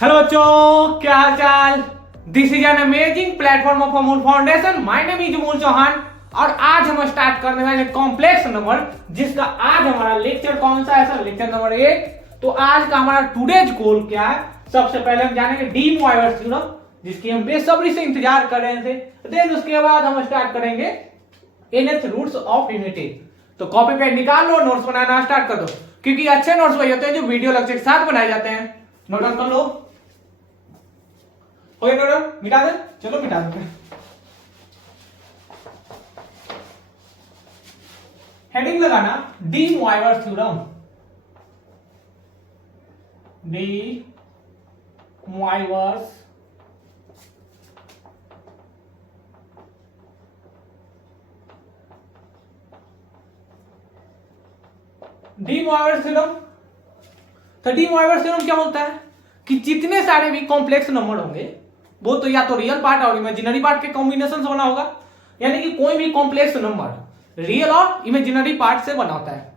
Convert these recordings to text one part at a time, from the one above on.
Hello बच्चों, क्या हाल चाल। This is an amazing platform of Amul foundation. My name is Amul Chauhan और आज हम स्टार्ट करने वाले कॉम्प्लेक्स नंबर, जिसका आज हमारा लेक्चर कौन सा है सर? Lecture number 8। तो आज का हमारा टुडेज गोल क्या है? सबसे पहले हम जानेंगे डी मोइवर थ्योरम, जिसकी हम बेसब्री से इंतजार कर रहे थे। देन उसके बाद हम स्टार्ट करेंगे nth रूट्स ऑफ यूनिटी। तो कॉपी पेन निकाल लो, नोट्स बनाना स्टार्ट कर दो, क्योंकि अच्छे नोट्स वही होते हैं जो वीडियो लेक्चर के साथ बनाए जाते हैं। नोट डाउन कर लो। हो गया नोट? मिटा दे, चलो मिटा दो। हेडिंग लगाना De Moivre theorem. De Moivre's De Moivre theorem. तो डी मोइवर थ्योरम क्या बोलता है कि जितने सारे भी कॉम्प्लेक्स नंबर होंगे वो तो या तो रियल पार्ट और इमेजिनरी पार्ट के कॉम्बिनेशन से बना होगा, यानी कि कोई भी कॉम्प्लेक्स नंबर रियल और इमेजिनरी पार्ट से बना होता है।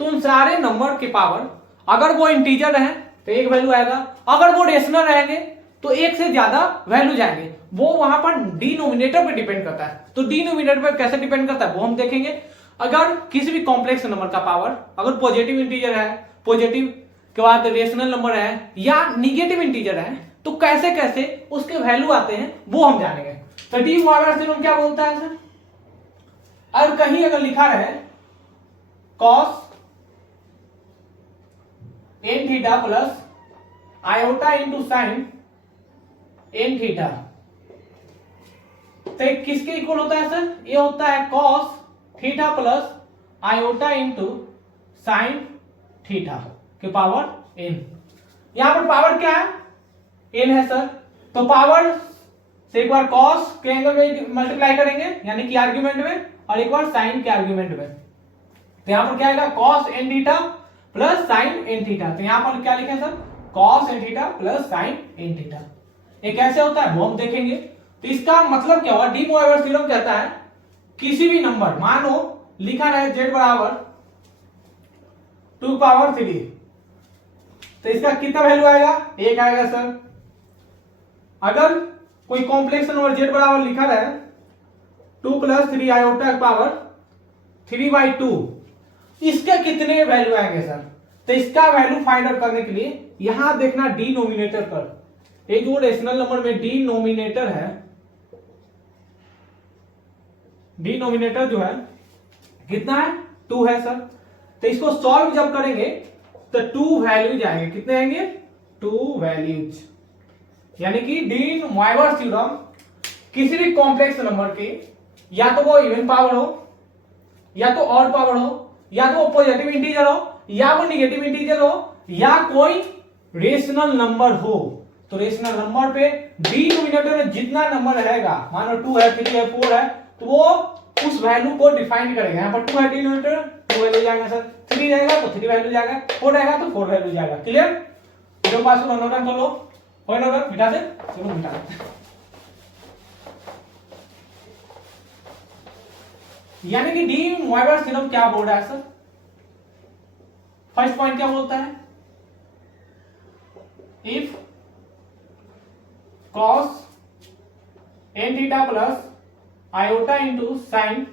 तो उन सारे नंबर के पावर अगर वो इंटीजर है तो एक वैल्यू आएगा, अगर वो रेशनल रहेंगे तो एक से ज्यादा वैल्यू जाएंगे। वो वहां पर डिनोमिनेटर पे डिपेंड करता है। तो डिनोमिनेटर पे कैसे डिपेंड करता है वो हम देखेंगे। अगर किसी भी कॉम्प्लेक्स नंबर का पावर अगर पॉजिटिव इंटीजर है, पॉजिटिव के बाद रेशनल नंबर है या निगेटिव इंटीजर है, तो कैसे कैसे उसके वैल्यू आते हैं वो हम जानेंगे। तो डी मोइवर थ्योरम क्या बोलता है सर? और कहीं अगर लिखा है cos n theta plus iota into sine n theta, तो किसके इक्वल होता है सर? ये होता है cos theta plus iota into sine theta के पावर n। यहां पर पावर क्या है? n है सर। तो पावर से एक बार cos के एंगल में मल्टीप्लाई करेंगे, यानी कि आर्ग्यूमेंट में, और एक बार साइन के आर्ग्यूमेंट में। तो यहां पर क्या आएगा? cos n theta plus sign n theta. तो यहां पर क्या लिखे sir? cos n theta plus sign n theta. ये कैसे होता है वो हम देखेंगे। तो इसका मतलब क्या हुआ? डी मोइवर थ्योरम कहता है किसी भी नंबर, मान लो लिखा रहे z बराबर 2 पावर 3, तो इसका कितना वैल्यू आएगा? 1 आएगा सर। अगर कोई कॉम्प्लेक्स नंबर z बराबर लिखा रहे 2 प्लस 3 आयोटा पावर 3/2, इसके कितने वैल्यू आएंगे सर? तो इसका वैल्यू फाइंड आउट करने के लिए यहां देखना डिनोमिनेटर पर। ये जो रेशनल नंबर में डिनोमिनेटर है, डिनोमिनेटर जो है कितना है? 2 है सर। तो इसको सॉल्व जब करेंगे तो 2 वैल्यूज आएंगे। कितने आएंगे? 2 वैल्यूज। यानी कि डी मोइवर थ्योरम किसी भी कॉम्प्लेक्स नंबर के या तो वो इवन पावर हो, या तो ऑड पावर हो, या तो वो पॉजिटिव इंटीजर हो, या वो निगेटिव इंटीजर हो, या कोई रेशनल नंबर हो, तो रेशनल नंबर पे डिनोमिनेटर में जितना नंबर रहेगा, मान लो 2 है, 3 है, 4 है, तो वो उस वैल्यू को डिफाइन करेगा। यहां पर 2 है डिनोमिनेटर, 2 वैल्यू जाएगा सर। 3 रहेगा तो 3 वैल्यू जाएगा, 4 रहेगा तो 4 वैल्यू जाएगा। क्लियर? जो पास नोट डाउन कर लो। कोई नोट डाउन मिटा दे, चलो मिटा दे। यानी कि डी मोइवर थ्योरम क्या बोल रहा है सर? फर्स्ट पॉइंट क्या बोलता है? If cos n theta plus iota into sine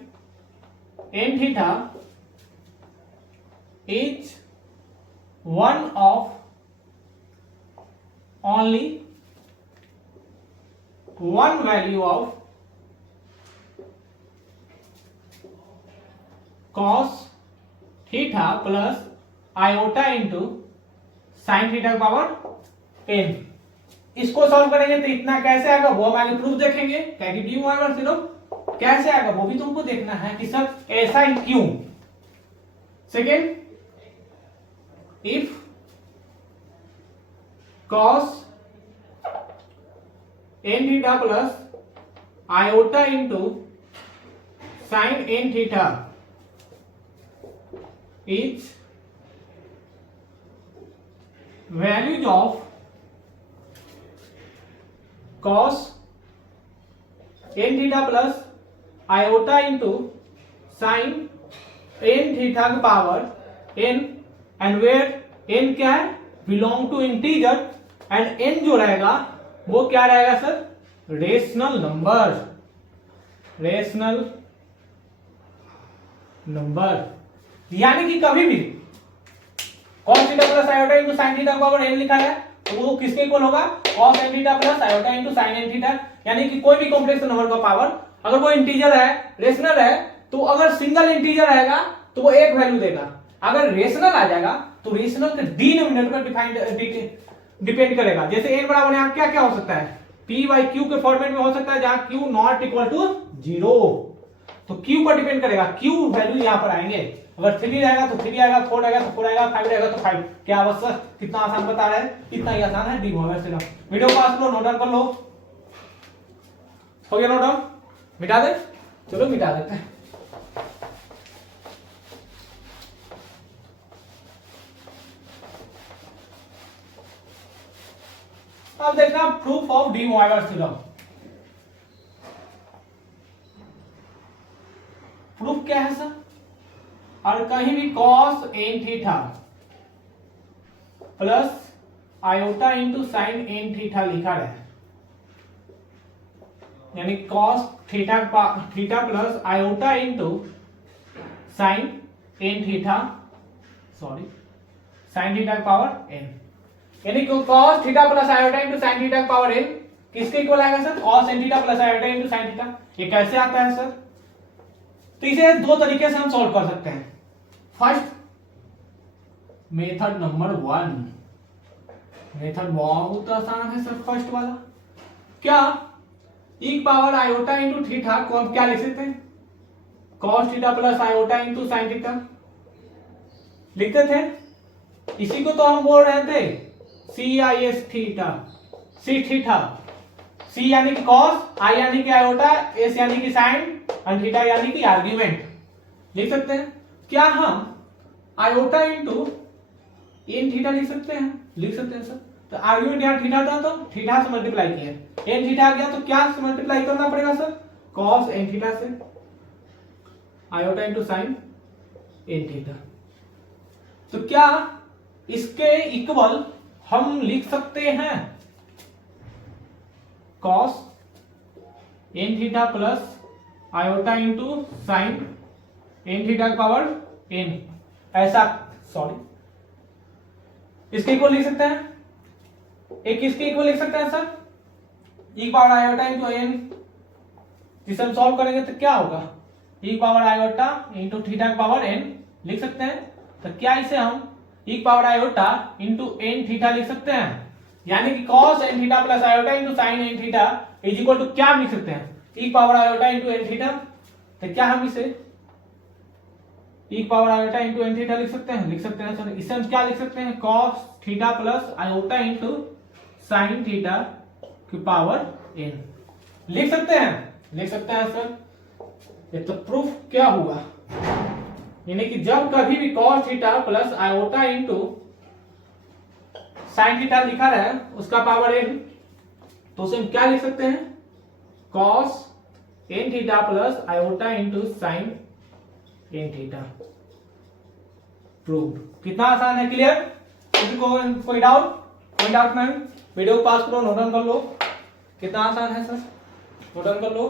n theta is one of only one value of cos theta plus iota into sine theta का पावर n। इसको solve करेंगे तो इतना कैसे आएगा वो हम आगे प्रूफ देखेंगे। क्या कि डी मोइवर थ्योरम कैसे आएगा वो भी तुमको देखना है कि सर ऐसा ही क्यों। Second, if cos n theta plus iota into sine n theta is values of cos n theta plus iota into sine n theta का power n, and where n क्या है? Belong to integer, and n जो रहेगा वो क्या रहेगा sir, rational number, rational number. यानी कि कभी भी cos theta plus iota into sine theta का पावर n लिखा है तो वो किसके इक्वल होगा, cos n theta plus iota into sine n theta. यानी कि कोई भी कॉम्प्लेक्स नंबर का पावर अगर वो इंटीजर है, रेशनल है, तो अगर सिंगल इंटीजर रहेगा तो वो एक वैल्यू देगा, अगर रेशनल आ जाएगा तो रेशनल के डिनोमिनेटर पर डिपेंड करेगा। जैसे n बराबर यहाँ क्या क्या हो सकता है, p बाई q के फॉर्मेट में हो सकता है जहां q नॉट इक्वल टू 0, तो q पर डिपेंड करेगा, q वैल्यू यहां पर आएंगे। अगर 3 रहेगा तो 3 आएगा, 4 रहेगा तो 4 आएगा, 5 रहेगा तो 5। क्या बस कितना आसान बता रहा है, इतना ही आसान है De Morgan theorem. Video pass करो, नोट डाउन कर लो। हो गया नोट डाउन, मिटा दे, चलो मिटा देते हैं। अब देखना proof of De Morgan theorem. Proof क्या है सर, और कहीं भी cos n theta plus iota into sine n theta लिखा रहे, यानी cos theta plus iota into sine n theta, sorry sine theta का पावर n, यानी cos theta plus iota into sine theta का पावर n किसके equal आएगा sir, cos n theta plus iota into sine theta. ये कैसे आता है sir, तो इसे दो तरीके से हम सॉल्व कर सकते हैं। फर्स्ट मेथड नंबर 1, मेथड बहुत आसान है सर फर्स्ट वाला। क्या, e power iota into theta को हम क्या लिख सकते हैं, cos theta plus iota into sine theta लिखते थे। इसी को तो हम बोल रहे थे cis theta, c theta, c यानी कि cos, i यानी कि आयोटा, s यानी कि साइन और थीटा यानी कि आर्ग्यूमेंट लिख सकते हैं। क्या हम आयोटा इंटू एन थीटा लिख सकते हैं, लिख सकते हैं सर। तो आर्ग्यूमेंट यहाँ थीटा था तो थीटा से मल्टीप्लाई किया, एन थीटा आ गया तो क्या से मल्टीप्लाई करना पड़ेगा सर, cos एन थीटा से, iota into sine n theta. तो क्या इसके इक्वल हम लिख सकते हैं cos n theta plus iota into sine n theta का पावर एन, ऐसा, सॉरी इसके इक्वल लिख सकते हैं, एक किसके इक्वल लिख सकते हैं sir, e power iota into n, जिसे हम सॉल्व करेंगे तो क्या होगा, e power iota into theta का पावर एन लिख सकते हैं। तो क्या इसे हम e power iota into n theta लिख सकते हैं, यानी कि cos n theta plus iota into sine n theta is equal to क्या लिख सकते हैं, e power iota into n theta. तो क्या हम इसे e power iota into n theta लिख सकते हैं, लिख सकते हैं सर। इसे हम क्या लिख सकते हैं, cos theta plus iota into sine theta की पावर n लिख सकते हैं, लिख सकते हैं सर। ये तो प्रूफ क्या हुआ, यानी कि जब कभी भी cos theta plus iota into sine theta लिखा रहे उसका पावर n, तो उसे हम क्या लिख सकते हैं, cos n theta plus iota into sine n theta. Proved. कितना आसान है, क्लियर, कोई डाउट, कोई डाउट नहीं, वीडियो को पास करो, नोट डाउन कर लो। कितना आसान है सर, नोट डाउन कर लो।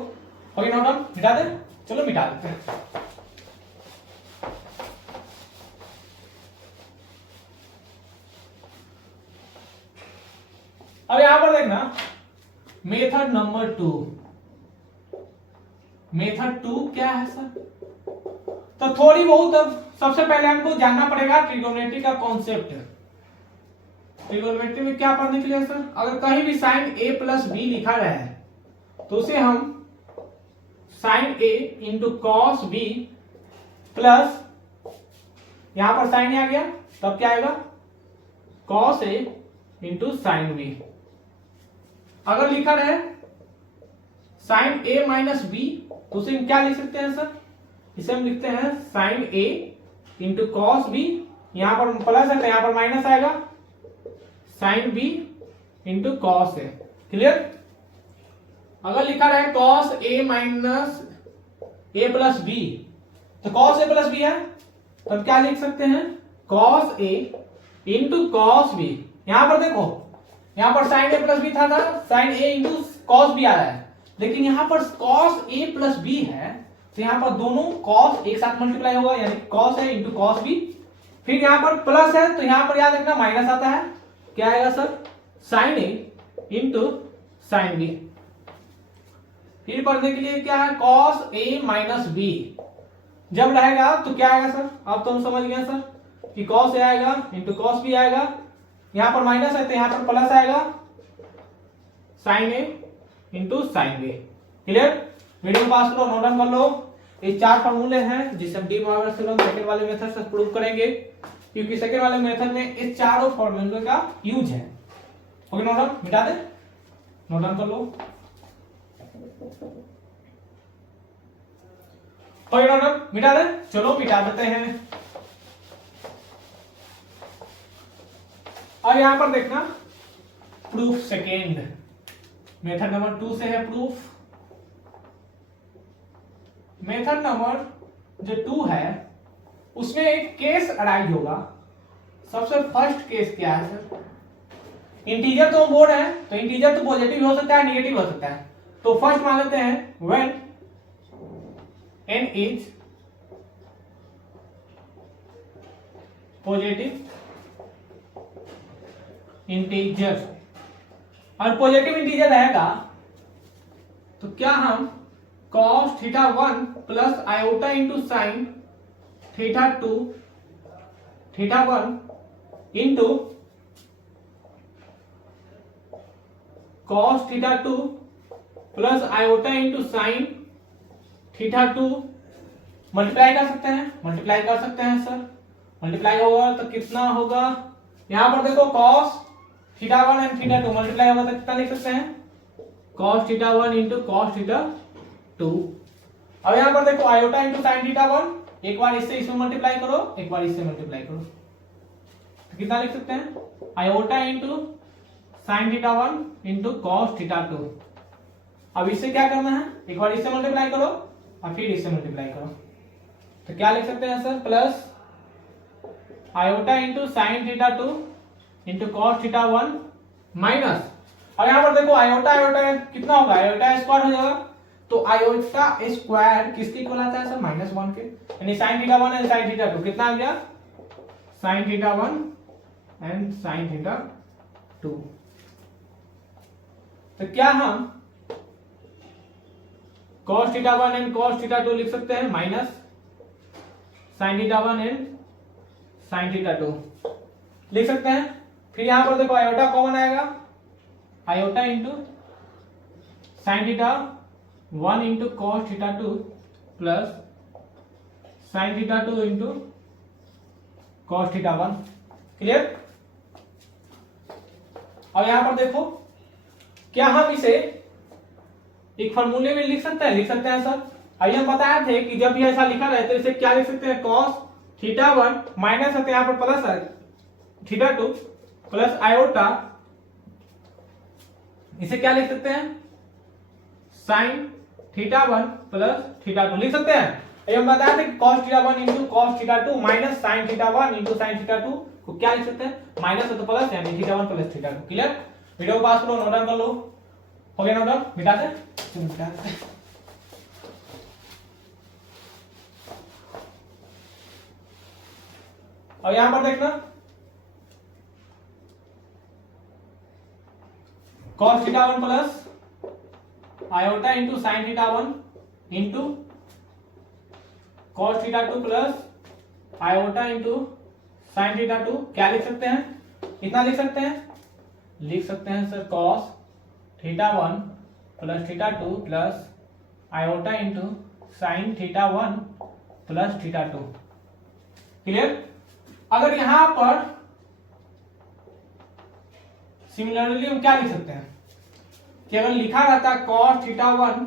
हो गया नोट डाउन, मिटा दे, चलो मिटा देते हैं। अब यहां पर देखना मेथड नंबर 2, मेथड 2 क्या है सर, तो थोड़ी बहुत अब सबसे पहले हमको जानना पड़ेगा ट्रिगोनोमेट्री का कॉन्सेप्ट। ट्रिगोनोमेट्री में क्या पढ़ने के लिए सर, अगर कहीं भी साइन a प्लस बी लिखा रहा है तो उसे हम sine a into cos b plus, यहां पर साइन आ गया तब क्या आएगा, cos a into sine b. अगर लिखा रहे साइन a माइनस बी तो उसे हम क्या लिख सकते हैं सर, इसे हम लिखते हैं sine a into cos b, यहां पर प्लस है तो यहां पर माइनस आएगा, sine b into cos a। Clear. अगर लिखा रहे cos a minus a plus b, तो कॉस a प्लस बी है तो क्या लिख सकते हैं, cos a into cos b. यहां पर देखो, यहाँ पर साइन ए प्लस बी था साइन ए इंटू कॉस बी आ रहा है, लेकिन यहाँ पर कॉस ए प्लस बी है, तो यहाँ पर दोनों कॉस एक साथ मल्टीप्लाई होगा, यानी कॉस है इंटू कॉस बी। फिर यहाँ पर प्लस है तो यहाँ पर याद रखना माइनस आता है, क्या आएगा सर, साइन ए इंटू साइन बी। फिर पढ़ने के लिए क्या है, कॉस ए माइनस बी जब रहेगा तो क्या आएगा सर, अब तो हम समझ गए सर कि कॉस ए आएगा इंटू कॉस बी आएगा, यहाँ पर माइनस है तो यहाँ पर प्लस आएगा, साइन ए into sine B. Clear, video pass करो, नोट डाउन कर लो। ये 4 फॉर्मूले हैं जिसे हम डी मॉर्गन थ्योरम सेकंड वाले मेथड से प्रूव करेंगे, क्योंकि सेकंड वाले मेथड में इस चारों फॉर्मूले का यूज है। ओके, नोट डाउन मिटा दे, नोट डाउन कर लो। ओके नोट डाउन मिटा दे, चलो मिटा देते हैं। और यहां पर देखना प्रूफ सेकेंड, मेथड नंबर 2 से है प्रूफ। मेथड नंबर जो 2 है उसमें एक केस अराइज होगा। सबसे फर्स्ट केस क्या है सर, इंटीजर तो बोर्ड है, तो इंटीजर तो पॉजिटिव भी हो सकता है निगेटिव हो सकता है, तो फर्स्ट मान लेते हैं when n is positive integer, और पॉजिटिव इंटीजर रहेगा तो क्या हम cos theta 1 plus iota into sine theta 2 theta 1 into cos theta 2 plus iota into sine theta 2 multiply कर सकते हैं, मल्टीप्लाई कर सकते हैं सर। मल्टीप्लाई होगा तो कितना होगा, यहां पर देखो cos theta 1 and theta 2 multiply होगा तो कितना लिख सकते हैं, cos theta 1 into cos theta 2। अब यहां पर देखो आयोटा इंटू साइन थीटा 1, एक बार इससे इसमें मल्टीप्लाई करो, एक बार इससे मल्टीप्लाई करो, तो कितना लिख सकते हैं, iota into sine theta 1 into cos theta 2। अब इससे क्या करना है, एक बार इससे मल्टीप्लाई करो और फिर इससे मल्टीप्लाई करो, तो क्या लिख सकते हैं sir, plus iota into sine theta 2 into cos theta 1 minus, और यहां पर देखो आयोटा आयोटा कितना होगा, आयोटा स्क्वायर हो जाएगा, तो आयोटा स्क्वायर किसके इक्वल आता है सर, -1 के, यानी sine theta 1 and sine theta 2 कितना आ गया, sine theta 1 and sine theta 2। तो क्या हम cos theta 1 and cos theta 2 लिख सकते हैं, minus sine theta 1 and sine theta 2 लिख सकते हैं। फिर यहां पर देखो आयोटा कॉमन आएगा, iota into sine theta 1 into cos theta 2 plus sine theta 2 into cos theta 1। Clear, अब यहां पर देखो क्या हम इसे एक फॉर्मूले में लिख सकते हैं सर। आइए हम बताए थे कि जब भी ऐसा लिखा रहे तो इसे क्या लिख सकते हैं, cos थीटा 1 माइनस है तो यहां पर प्लस है थीटा 2 प्लस आयोटा, इसे क्या लिख सकते हैं, साइन थीटा 1 प्लस थीटा 2 लिख सकते हैं। हम बताए थे कि cos theta 1 into cos theta 2 minus sine theta 1 into sine theta 2 को क्या लिख सकते हैं, माइनस है तो प्लस, यानी theta 1 plus theta 2। Clear, video को पास करो, नोट डाउन कर लो। हो गया नोट डाउन, मिटा दे, मिटा दे। और यहां पर देखना cos theta 1 plus iota into sine theta 1 into cos theta 2 plus iota into sine theta 2 क्या लिख सकते हैं, कितना लिख सकते हैं, लिख सकते हैं sir cos theta 1 plus theta 2 plus iota into sine theta 1 plus theta 2। Clear, अगर यहां पर सिमिलरली हम क्या लिख सकते हैं कि अगर लिखा रहता cos theta 1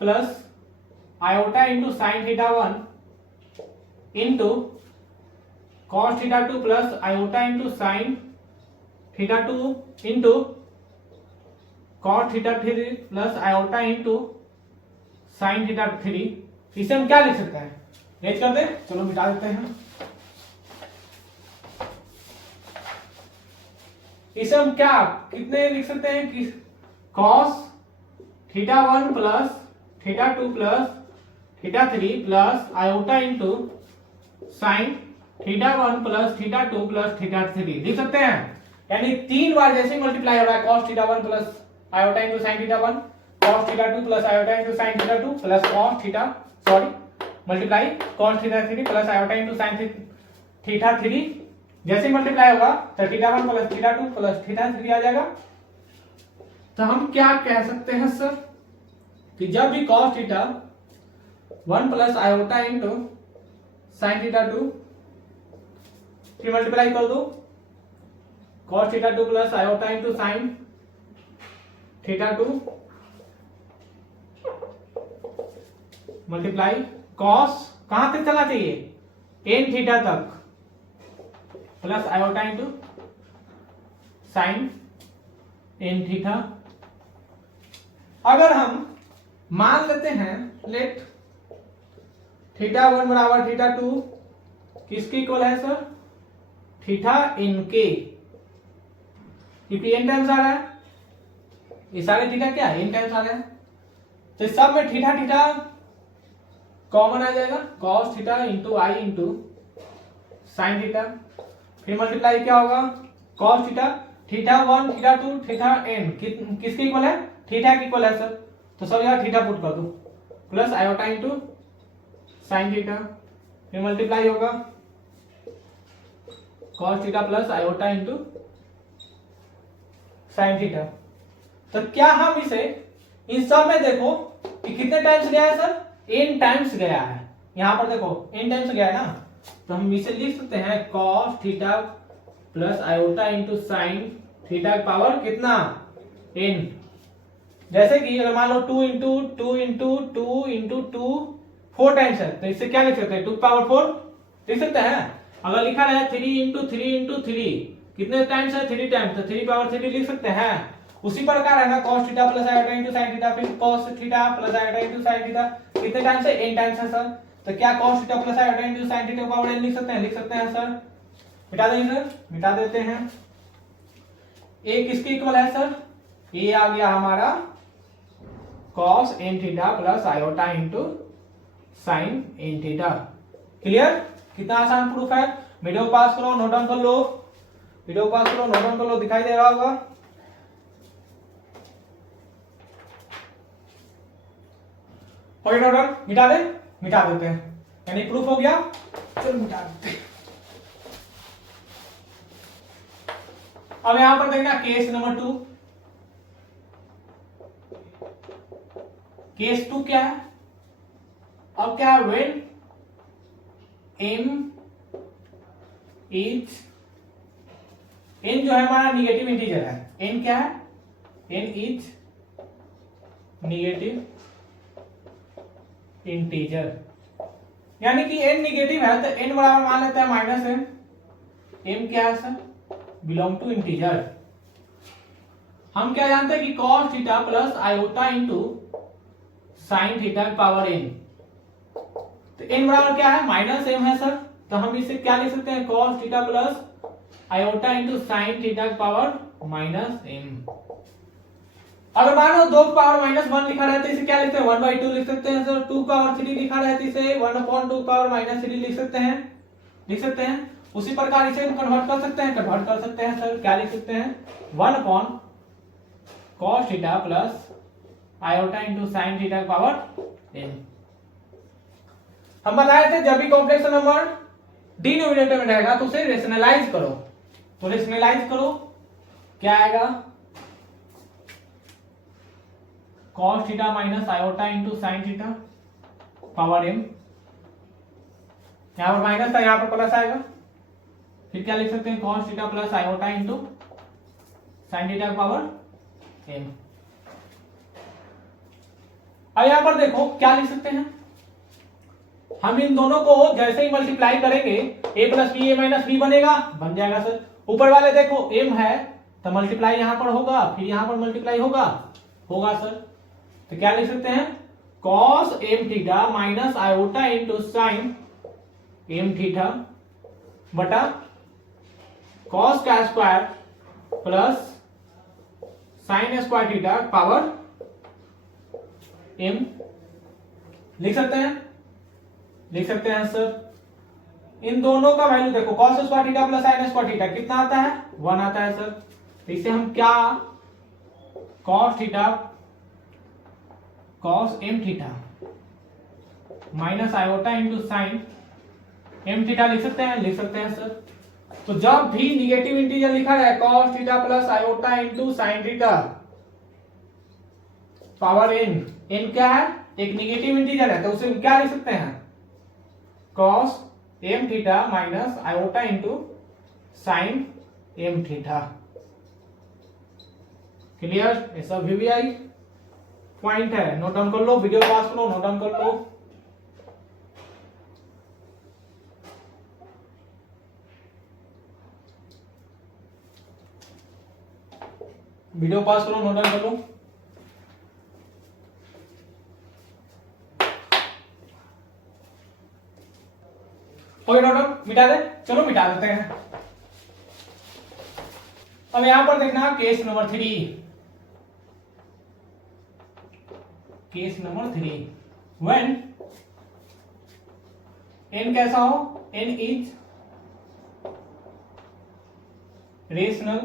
plus iota into sine theta 1 into cos theta 2 plus iota into sine theta 2 into cos theta 3 plus iota into sine theta 3, इसे हम क्या लिख सकते हैं, रेज कर दे, चलो मिटा देते हैं। इसे हम क्या कितने लिख सकते हैं कि cos θ1 plus θ2 plus θ3 plus iota into sine θ1 plus θ2 plus θ3 लिख सकते हैं। यानी 3 बार जैसे ही मल्टीप्लाई हो रहा है cos θ1 plus iota into sine θ1 cos θ2 plus iota into sine θ2 plus multiply cos θ3 plus iota into sine θ3 जैसे ही मल्टीप्लाई होगा तो θ1 प्लस θ2 प्लस θ3 आ जाएगा। तो हम क्या कह सकते हैं सर कि जब भी cos θ1 plus iota into sine θ2 फिर मल्टीप्लाई कर दो cos θ2 plus iota into sine θ2 multiply cos कहां तक चला चाहिए n थीटा तक plus iota into sine n theta. अगर हम मान लेते हैं लेट θ1 बराबर θ2 किसके इक्वल है सर थीटा इन के, क्योंकि n टाइम्स आ रहा है, ये सारे थीटा क्या है n टाइम्स आ रहा है, तो इस सब में थीटा थीटा कॉमन आ जाएगा cos थीटा इंटू आई इंटू साइन थीटा। फिर मल्टीप्लाई क्या होगा cos थीटा θ1 θ2 θn किसके इक्वल है थीटा के इक्वल है सर, तो सब यहाँ थीटा पुट कर दो plus iota into sine theta. फिर मल्टीप्लाई होगा cos theta plus iota into sine theta. तो क्या हम इसे इन सब में देखो कि कितने टाइम्स गया है सर n टाइम्स गया है, यहां पर देखो n टाइम्स गया है ना, तो हम इसे लिख सकते हैं cos theta plus iota into sine theta की पावर कितना n। जैसे कि अगर मान लो 2 इंटू 2 इंटू 2 इंटू 2 4 टाइम्स है, तो इससे क्या लिख सकते हैं 2 पावर 4 लिख सकते हैं। अगर लिखा रहा है 3 इंटू 3 इंटू 3 कितने टाइम्स है 3 टाइम्स, तो 3 पावर 3 लिख सकते हैं। उसी प्रकार है ना cos theta plus iota into sine theta, फिर cos theta plus iota into sine theta कितने टाइम्स है n टाइम्स है सर, तो क्या cos theta plus iota into sine theta power n लिख सकते हैं सर। मिटा देंगे सर, मिटा देते हैं। a किसके इक्वल है सर, a आ गया हमारा cos n theta plus iota into sine n theta. Clear, कितना आसान प्रूफ है। वीडियो पास करो, नोट डाउन कर लो, वीडियो पास करो, नोट डाउन कर लो, दिखाई दे रहा होगा। नोट डाउन मिटा दे, मिटा देते हैं, यानी प्रूफ हो गया। चलो मिटा देते हैं। अब यहां पर देखना केस नंबर 2, केस 2 क्या है, अब क्या है व्हेन m इज n जो है हमारा निगेटिव इंटीजर है, n क्या है n इज निगेटिव इंटीजर, यानी कि n निगेटिव है तो n बराबर मान लेते हैं माइनस m। m क्या है सर बिलोंग टू इंटीजर। हम क्या जानते हैं कि cos theta plus iota into sine theta power n, तो n बराबर क्या है माइनस m है सर, तो हम इसे क्या लिख सकते हैं cos theta plus iota into sine theta power minus m। अगर मान लो 2 पावर माइनस 1 लिखा रहता है, इसे क्या लिखते हैं 1/2 लिख सकते हैं सर। 2 पावर 3 लिखा रहता है, इसे 1/2 पावर माइनस 3 लिख सकते हैं। उसी प्रकार इसे कन्वर्ट कर सकते हैं सर, क्या लिख सकते हैं 1 cos theta plus iota into sine theta power n। हम बताए थे जब भी कॉम्प्लेक्स नंबर डिनोमिनेटर में रहेगा तो उसे रेशनलाइज करो, तो रेशनलाइज करो क्या आएगा cos theta minus iota into sine theta power m। यहां पर माइनस था, यहां पर प्लस आएगा, फिर क्या लिख सकते हैं cos theta plus iota into sine theta power m। अब यहां पर देखो क्या लिख सकते हैं, हम इन दोनों को जैसे ही मल्टीप्लाई करेंगे a plus b a minus b बनेगा, बन जाएगा सर। ऊपर वाले देखो m है तो मल्टीप्लाई यहां पर होगा, फिर यहां पर मल्टीप्लाई होगा सर, तो क्या लिख सकते हैं cos m theta minus iota into sign m theta बटा cos का square plus sine square theta power m लिख सकते हैं आंसर। इन दोनों का वैल्यू देखो, cos square theta plus sine square theta कितना आता है, 1 आता है सर। तो इसे हम क्या, cos theta cos m theta minus iota into sign m theta लिख सकते हैं सर। तो जब भी निगेटिव इंटीजर लिखा है cos theta plus iota into sine theta power n क्या है, एक निगेटिव इंटीजर है, तो उसे क्या लिख सकते हैं, cos m theta minus iota into sign m theta. Clear, ये सब वीवीआई पॉइंट है, नोट डाउन कर लो, वीडियो पास करो, नोट डाउन कर लो। वीडियो पास करो, नोट डाउन कर लो। ओके, नोट डाउन मिटा दे, चलो मिटा देते हैं। अब यहां पर देखना case number 3, case number 3 when n कैसा हो, n is rational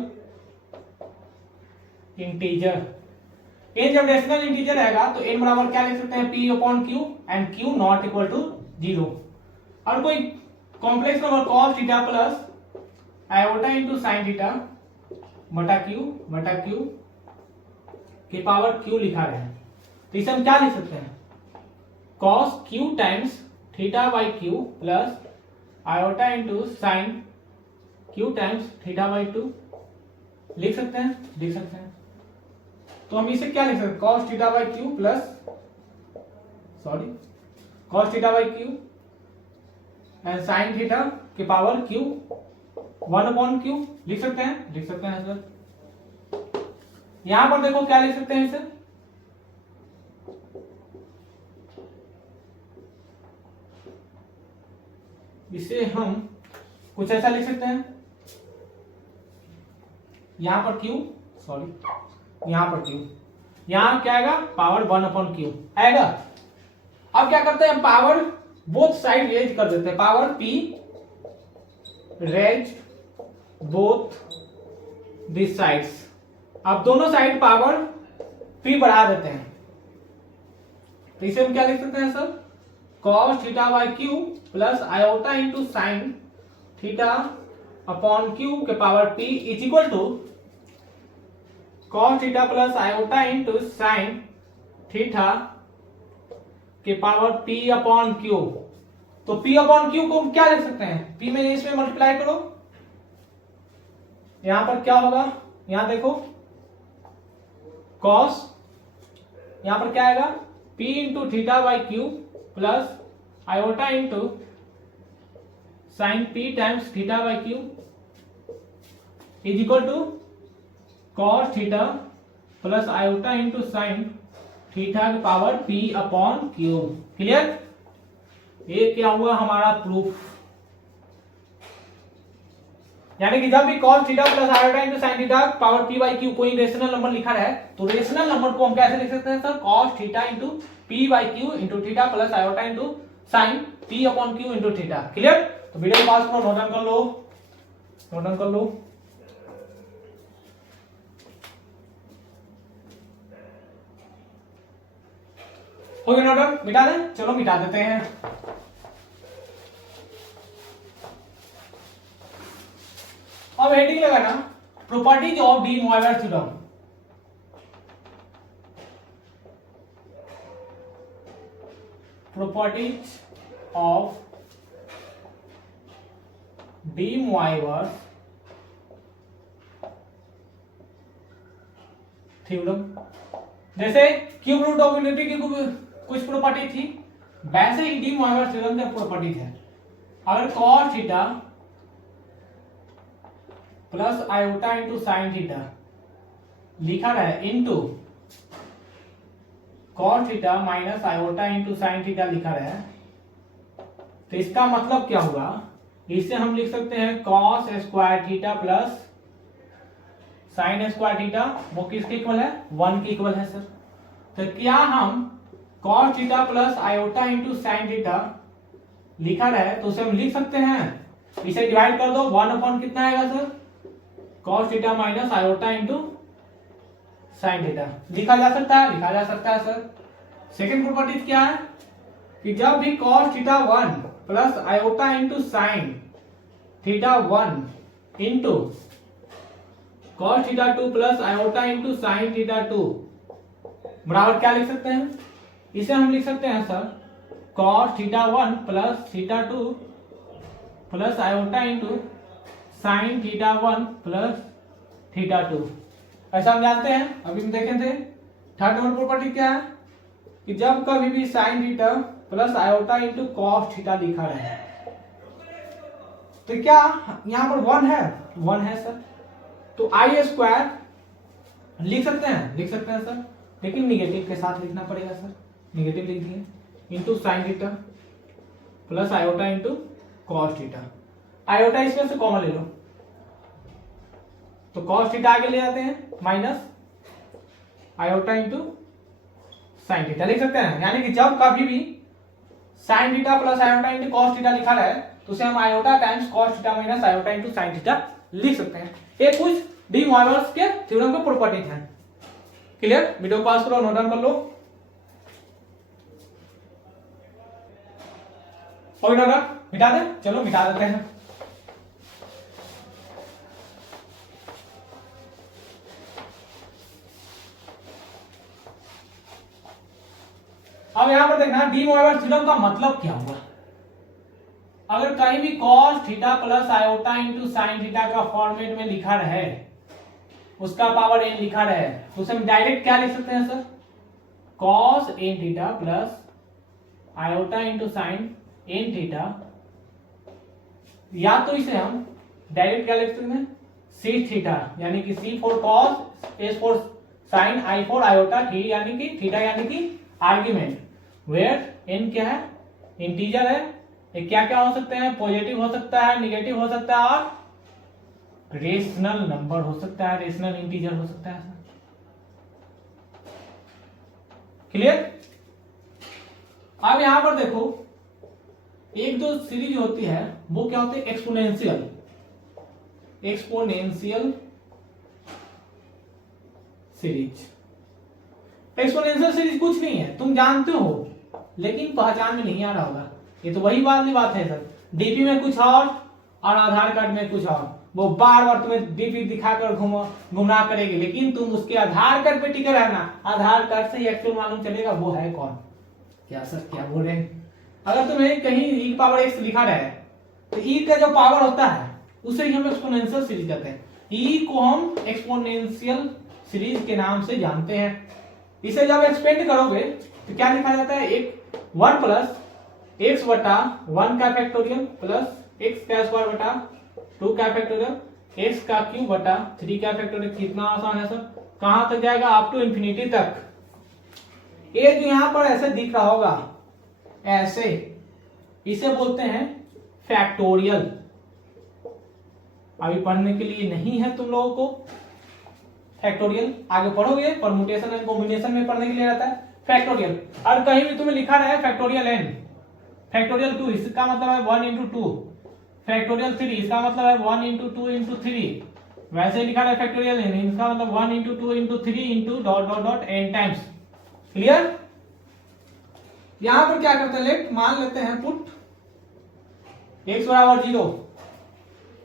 integer. n जब रेशनल इंटीजर रहेगा तो n बराबर क्या लिख सकते हैं, p upon q and q not equal to 0। और कोई complex number cos theta plus iota into sine theta बटा q के पावर q लिखा गया है, तो इसे हम क्या लिख सकते हैं, cos q times theta by q plus iota into sign q times theta by 2 लिख सकते हैं। तो हम इसे क्या लिख सकते हैं, cos theta by q plus cos theta by q and sign theta के पावर q 1 अपॉन q लिख सकते हैं सर। यहां पर देखो क्या लिख सकते हैं इसे हम कुछ ऐसा लिख सकते हैं, यहां पर यहां क्या आएगा, पावर 1 अपॉन q आएगा। अब क्या करते हैं, हम पावर बोथ साइड रेज कर देते हैं, power p raise both this sides. अब दोनों साइड पावर p बढ़ा देते हैं, तो इसे हम क्या लिख सकते हैं sir, cos theta by q plus iota into sine theta upon q के power p is equal to cos theta plus iota into sine theta के पावर p अपॉन q। तो p अपॉन q को हम क्या लिख सकते हैं, p में इसमें मल्टीप्लाई करो, यहां पर क्या होगा, यहां देखो cos, यहां पर क्या आएगा, p into theta by q plus iota into sine p times theta by q is equal to cos theta plus iota into sine theta की power p upon q। Clear, ये क्या हुआ हमारा प्रूफ, यानी कि जब भी cos theta plus iota into sine theta power p by q कोई रेशनल नंबर लिखा है, तो रेशनल नंबर को हम कैसे लिख सकते हैं sir, cos theta into p by q into theta plus iota into sine p upon q into theta. Clear, तो वीडियो पास करो, नोट डाउन कर लो। हो गया, नोट डाउन, मिटा दें, चलो मिटा देते हैं। अब हेडिंग लगाना properties of de Moivre theorem. Properties of de Moivre theorem. जैसे क्यूब रूट ऑफ यूनिटी की कुछ प्रॉपर्टी थी, वैसे ही डी मोइवर थ्योरम की प्रॉपर्टीज है। अगर cos theta plus iota into sine theta लिखा रहे into cos theta minus iota into sine theta लिखा रहे, तो इसका मतलब क्या हुआ, इसे हम लिख सकते हैं cos square theta plus sine square theta वो किसके इक्वल है, 1 के इक्वल है सर। तो क्या हम cos theta plus iota into sine theta लिखा रहे तो उसे हम लिख सकते हैं, इसे डिवाइड कर दो, 1 अपॉन कितना आएगा sir, cos theta minus iota into sine theta. लिखा जा सकता है, लिखा जा सकता है सर। सेकेंड प्रॉपर्टी क्या है कि जब भी cos theta 1 plus iota into sine theta 1 into cos theta 2 plus iota into sine theta 2 बराबर क्या लिख सकते हैं, इसे हम लिख सकते हैं sir cos theta 1 plus theta 2 plus iota into sine theta 1 plus theta 2। ऐसा हम जानते हैं, अभी हम देखे थे। थर्ड नंबर प्रॉपर्टी क्या है कि जब कभी भी sine theta plus iota into cos theta लिखा रहे तो क्या यहां पर 1 है, 1 है सर, तो आई स्क्वायर लिख सकते हैं, लिख सकते हैं सर, लेकिन निगेटिव के साथ लिखना पड़ेगा सर, निगेटिव लिख दिए into sine theta plus iota into cos theta. Iota इसमें से कॉमन ले लो तो कॉस थीटा आगे ले जाते हैं minus iota into sine theta लिख सकते हैं। यानी कि जब कभी भी sine theta plus iota into cos theta लिखा रहा है तो उसे हम iota times cos theta minus iota into sine theta लिख सकते हैं। ये कुछ डी मॉयवर्स के थ्योरम के प्रॉपर्टीज हैं। क्लियर, वीडियो को पास करो, नोट डाउन कर लो। और मिटा दे, चलो मिटा देते हैं। अब यहां पर देखना डी मॉयवर्स थ्योरम का मतलब क्या हुआ। अगर कहीं भी cos theta plus iota into sine theta का फॉर्मेट में लिखा रहे, उसका पावर n लिखा रहे, तो उसे हम डायरेक्ट क्या लिख सकते हैं sir, cos n theta plus iota into sine n theta, या तो इसे हम डायरेक्ट क्या लिख सकते हैं sec थीटा, यानी कि c for cos, s for sine, i for iota, थी यानी कि थीटा यानी कि आर्ग्यूमेंट, वेयर n क्या है, इंटीजर है। ये क्या क्या हो सकते हैं, पॉजिटिव हो सकता है, निगेटिव हो सकता है और रेशनल नंबर हो सकता है, रेशनल इंटीजर हो सकता है। क्लियर। अब यहां पर देखो एक दो सीरीज होती है वो क्या होती है, exponential, exponential series. Exponential series कुछ नहीं है, तुम जानते हो लेकिन पहचान में नहीं आ रहा होगा। ये तो वही वाली बात है सर, डीपी में कुछ और आधार कार्ड में कुछ और, वो बार बार तुम्हें डीपी दिखाकर गुमराह करेगी, लेकिन तुम उसके आधार कार्ड पे टिके रहना, आधार कार्ड से ही एक्चुअल मालूम चलेगा वो है कौन। क्या सर क्या बोल रहे हैं। अगर तुम्हें कहीं e पावर x लिखा रहा है तो e का जो पावर होता है उसे ही हम एक्सपोनेंशियल सीरीज कहते हैं। e को हम एक्सपोनेंशियल सीरीज के नाम से जानते हैं। इसे जब एक्सपेंड करोगे तो क्या लिखा जाता है, एक 1 प्लस x बटा 1 का फैक्टोरियल प्लस x का स्क्वायर बटा 2 का फैक्टोरियल, x का क्यूब बटा 3 का फैक्टोरियल। कितना आसान है सर, कहां तक जाएगा, अप टू इंफिनिटी तक। ये जो यहां पर ऐसे दिख रहा होगा ऐसे, इसे बोलते हैं फैक्टोरियल। अभी पढ़ने के लिए नहीं है तुम लोगों को फैक्टोरियल, आगे पढ़ोगे, परमुटेशन एंड कॉम्बिनेशन में पढ़ने के लिए रहता है फैक्टोरियल। और कहीं भी तुम्हें लिखा रहा है फैक्टोरियल n, फैक्टोरियल 2 इसका मतलब है 1 इंटू 2, फैक्टोरियल 3 इसका मतलब है 1 इंटू 2 इंटू 3, वैसे लिखा रहा है फैक्टोरियल n इसका मतलब 1 into 2 into 3 into dot dot dot n times. Clear. यहां पर क्या करते हैं, लेट मान लेते हैं पुट x बराबर 0,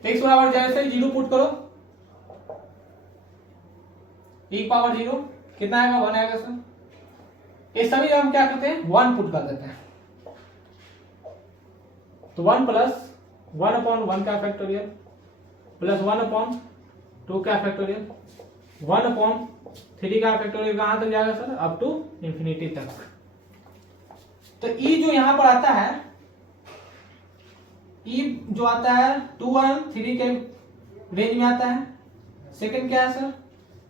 x बराबर जैसे ही 0 पुट करो, e पावर 0 कितना आएगा, 1 आएगा सर। ये सभी हम क्या करते हैं 1 पुट कर देते हैं, तो 1 प्लस 1 अपॉन 1 का फैक्टोरियल प्लस 1 अपॉन 2 का फैक्टोरियल 1 अपॉन 3 का फैक्टोरियल, कहां तक जाएगा सर, अप टू इंफिनिटी तक। तो e जो यहां पर आता है, e जो आता है 2 और 3 के रेंज में आता है। सेकंड क्या है सर,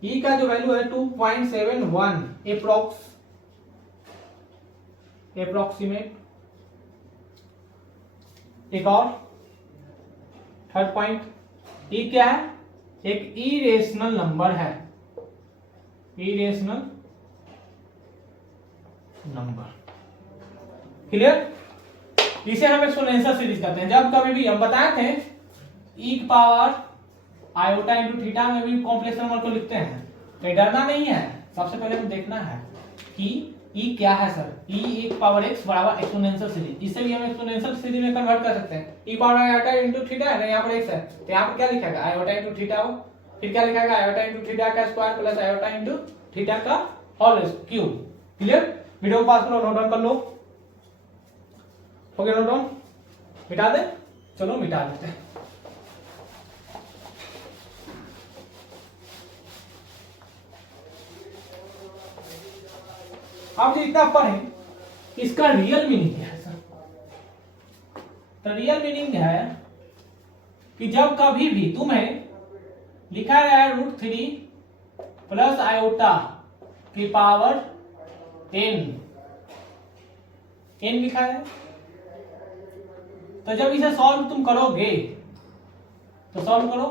e का जो वैल्यू है 2.71 अप्रोक्सीमेट। एक और थर्ड पॉइंट, e क्या है एक इरेशनल नंबर है, इरेशनल नंबर। क्लियर? इसे हम एक्सपोनेंशियल सीरीज कहते हैं। जब कभी भी हम बताए थे ई की पावर आयोटा इंटू थीटा में भी कॉम्प्लेक्स नंबर को लिखते हैं, तो डरना नहीं है। सबसे पहले हमें देखना है कि ई क्या है सर। ई एक पावर एक्स बराबर एक्सपोनेंशियल सीरीज, इसे भी हम एक्सपोनेंशियल सीरीज में कन्वर्ट कर सकते हैं। ई पावर आयोटा इंटू थीटा है ना, यहाँ पर एक्स है, तो यहाँ पर क्या लिखेगा आयोटा इंटू थीटा हो, फिर क्या लिखेगा आयोटा इंटू थीटा का square plus iota into theta का होल क्यूब। क्लियर? वीडियो को पास करो, नोट डाउन कर लो। हो गया नोट डाउन? मिटा दे? चलो मिटा देते हैं। आप जो इतना पढ़ें इसका रियल मीनिंग क्या है सर? तो रियल मीनिंग है कि जब कभी भी तुम्हें लिखा गया है √3 प्लस आयोटा की पावर n लिखा है, तो जब इसे सॉल्व तुम करोगे तो सॉल्व करो,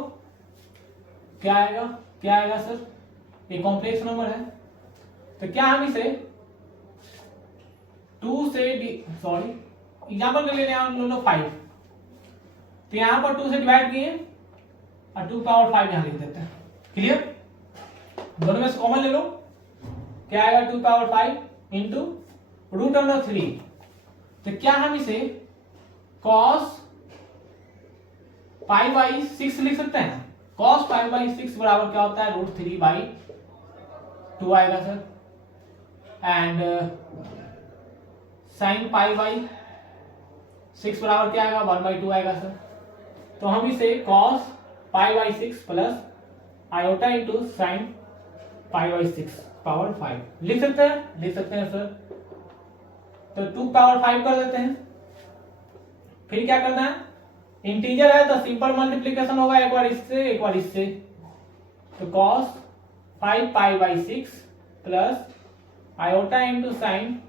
क्या आएगा? क्या आएगा सर? ये कॉम्प्लेक्स नंबर है, तो क्या हम इसे 2 से एग्जाम्पल के लिए हम लो 5, तो यहां पर 2 से डिवाइड किए और 2 पावर 5 यहां लिख देते हैं। क्लियर? दोनों में से कॉमन ले लो, क्या आएगा? 2 पावर 5 इंटू √3। तो क्या हम इसे cos पाई बाई 6 लिख सकते हैं? cos पाई बाई 6 बराबर क्या होता है? √3/2 आएगा sir, and sin pi by 6 बराबर क्या आएगा? 1/2 आएगा सर। तो हम इसे cos pi by 6 plus iota into sine pi by 6 power 5 लिख सकते हैं? लिख सकते हैं सर। तो 2 पावर 5 कर देते हैं। फिर क्या करना है? इंटीजर है तो सिंपल मल्टीप्लिकेशन होगा, एक बार इससे एक बार इससे, तो cos 5 pi by 6 plus iota into sign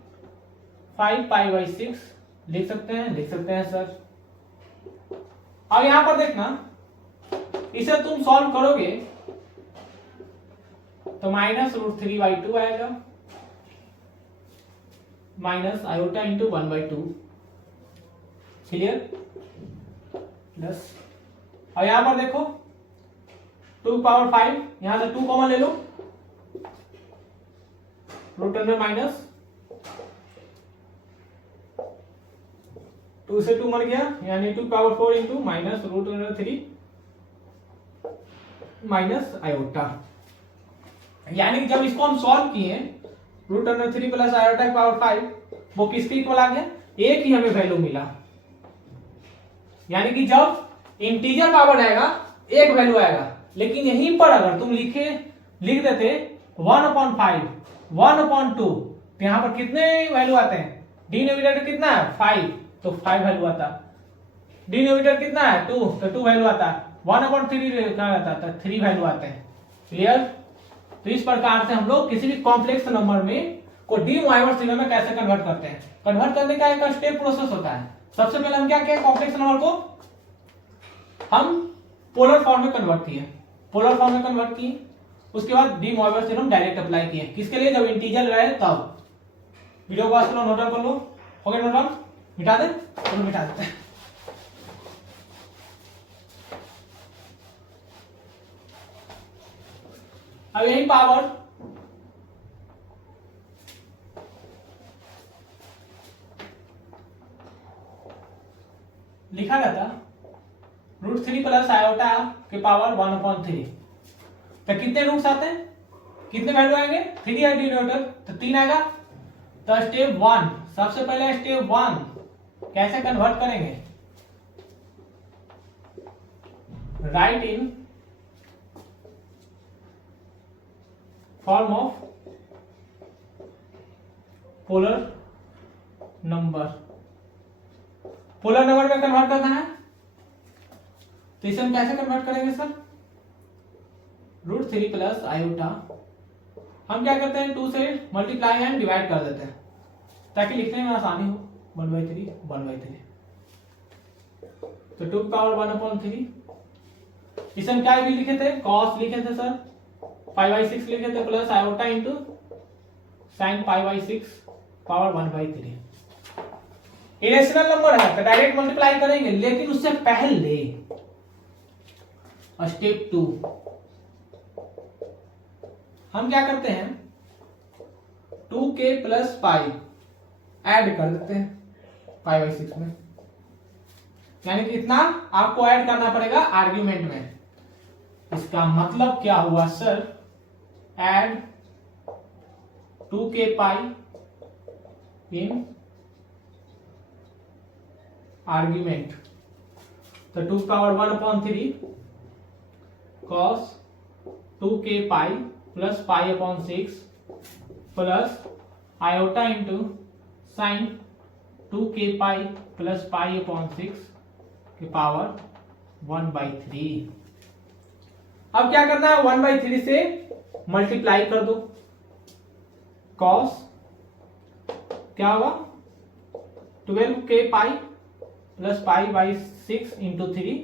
5 pi by 6 लिख सकते हैं? लिख सकते हैं सर। अब यहां पर देखना, इसे तुम सॉल्व करोगे तो -√3/2 आएगा, minus iota into 1/2। Clear? Plus, और यहां पर देखो 2 पावर 5, यहां से 2 कॉमन ले लो, √अंडर माइनस 2 से 2 मर गया, यानी 2 power 4 into minus √3 minus iota. यानी जब इसको हम सॉल्व किए √3 प्लस आयोटा की पावर 5, वो किसके इक्वल आ गया? एक ही हमें वैल्यू मिला। यानी कि जब इंटीजर पावर आएगा एक वैल्यू आएगा, लेकिन यहीं पर अगर तुम लिख देते 1/5 1/2, तो यहां पर कितने वैल्यू आते हैं? डिनोमिनेटर कितना है? 5, तो 5 वैल्यू आता। डिनोमिनेटर कितना है? 2, तो 2 वैल्यू आता। 1/3 क्या आता है? 3 वैल्यू आते हैं। क्लियर? तो इस प्रकार से हम लोग किसी भी कॉम्प्लेक्स नंबर में को डी मोइवर थ्योरम में कैसे कन्वर्ट करते हैं। कन्वर्ट करने का एक स्टेप प्रोसेस होता है। सबसे पहले हम क्या किए? कॉम्प्लेक्स नंबर को हम पोलर फॉर्म में कन्वर्ट किए, पोलर फॉर्म में कन्वर्ट किए, उसके बाद D Moivre theorem direct apply किए। किसके लिए? जब इंटीजर रहे तब। वीडियो को पास करो, नोट डाउन कर लो। हो गया नोट डाउन? मिटा दे? चलो मिटा देते हैं। अब यही पावर लिखा गया था √3 प्लस आयोटा के पावर 1/3। तो कितने रूट्स आते हैं? कितने वैल्यू आएंगे? 3 है डिनोमिनेटर, तो 3 आएगा। तो स्टेप 1, सबसे पहले स्टेप 1 कैसे कन्वर्ट करेंगे? Right in form of polar number. Polar number में कन्वर्ट करना है, तो इसे हम कैसे कन्वर्ट करेंगे सर? √3 प्लस आयोटा हम क्या करते हैं? 2 से मल्टीप्लाई एंड डिवाइड कर देते हैं ताकि लिखने में आसानी हो। 1/3 तो 2 पावर 1/3 इसमें क्या भी लिखे थे, कॉस लिखे थे सर, पाई बाई 6 लिखे थे, plus iota into sine pi by 6 power 1/3। Irrational number है तो डायरेक्ट मल्टीप्लाई करेंगे, लेकिन उससे पहले स्टेप 2 हम क्या करते हैं, 2k प्लस पाई ऐड कर देते हैं पाई बाई 6 में, यानी कि इतना आपको ऐड करना पड़ेगा आर्ग्यूमेंट में। इसका मतलब क्या हुआ सर, ऐड 2k पाई इन आर्ग्यूमेंट, तो 2 power 1/3 cos 2k pi plus pi upon 6 plus iota into sign 2k pi plus pi upon 6 की पावर 1/3। अब क्या करना है, 1/3 से मल्टीप्लाई कर दो, कॉस क्या होगा 12k pi plus pi by 6 into 3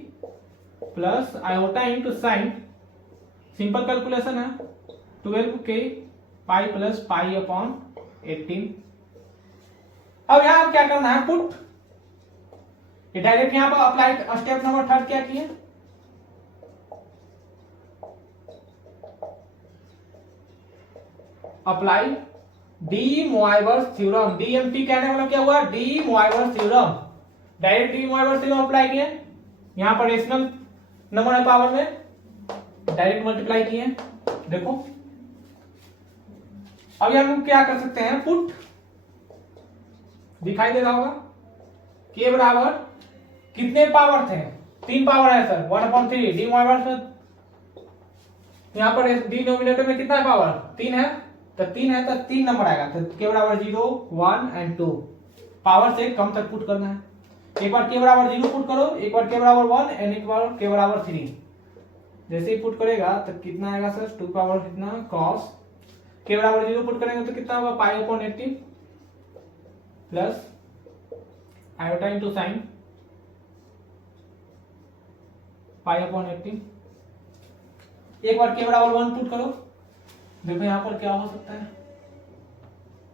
plus iota into sign, simple calculation है, 12k pi plus pi upon 18। अब यहां क्या करना है, पुट, ये डायरेक्ट यहां पर अप्लाई, स्टेप नंबर 3 क्या किए, apply D Moivre's theorem, DMT कहने वाला क्या हुआ, D Moivre's theorem, direct D Moivre's theorem apply किए, यहां पर रेशनल नंबर है पावर में, डायरेक्ट मल्टीप्लाई किए, देखो। अब हम क्या कर सकते हैं, पुट, दिखाई दे रहा होगा, के बराबर कितने पावर थे, 3 पावर है सर, 1/3 डी मोइवर्स में, यहां पर डिनोमिनेटर में कितना पावर 3 है, तो 3 है तो 3 नंबर आएगा, तो के बराबर 0 1 एंड 2, पावर से कम तक पुट करना है। एक बार के बराबर 0 पुट करो, एक बार के बराबर 1 एंड एक बार के बराबर 3, जैसे ही पुट करेगा तो कितना आएगा सर, 2 पावर कितना कॉस, के बराबर 0 पुट करेंगे तो कितना होगा pi upon 18 plus iota into sine pi upon 18, एक बार के बराबर 1 पुट करो, देखो यहां पर क्या हो सकता है,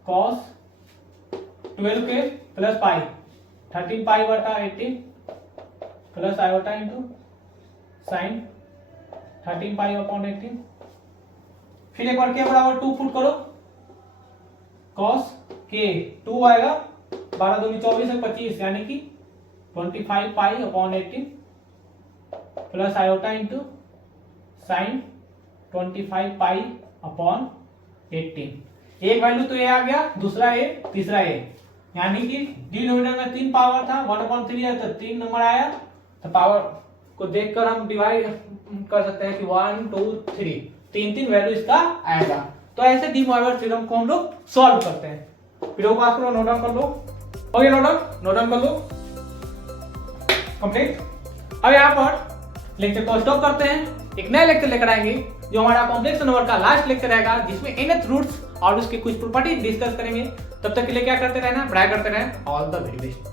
कॉस 12k प्लस पाई 13 पाई बटा 18 plus iota into sign 13 pi upon 18, फिर एक बार के बराबर 2 पुट करो, कॉस के 2 आएगा, 12 दूनी 24 है 25, यानी कि 25 pi upon 18 plus iota into sign 25 pi upon 18। एक वैल्यू तो ये आ गया, दूसरा ए, तीसरा ए, यानी कि डिनोमिनेटर में 3 पावर था, 1/3 है तो 3 नंबर आया, तो पावर को देखकर हम डिवाइड कर सकते हैं कि 1 2 3 3 वैल्यू इसका आएगा। तो ऐसे डी मोइवर्स थ्योरम को हम लोग सॉल्व करते हैं। वीडियो पास करो, नोट डाउन कर लो, हो गया नोट डाउन कर लो, कंप्लीट। अब यहाँ पर लेक्चर को स्टॉप करते हैं, एक नया लेक्चर लेकर आएंगे जो हमारा कॉम्प्लेक्स नंबर का लास्ट लेक्चर रहेगा, जिसमें nth रूट्स और उसकी कुछ प्रॉपर्टी डिस्कस करेंगे। तब तक के लिए क्या करते रहना, पढ़ाई करते रहें। All the very best.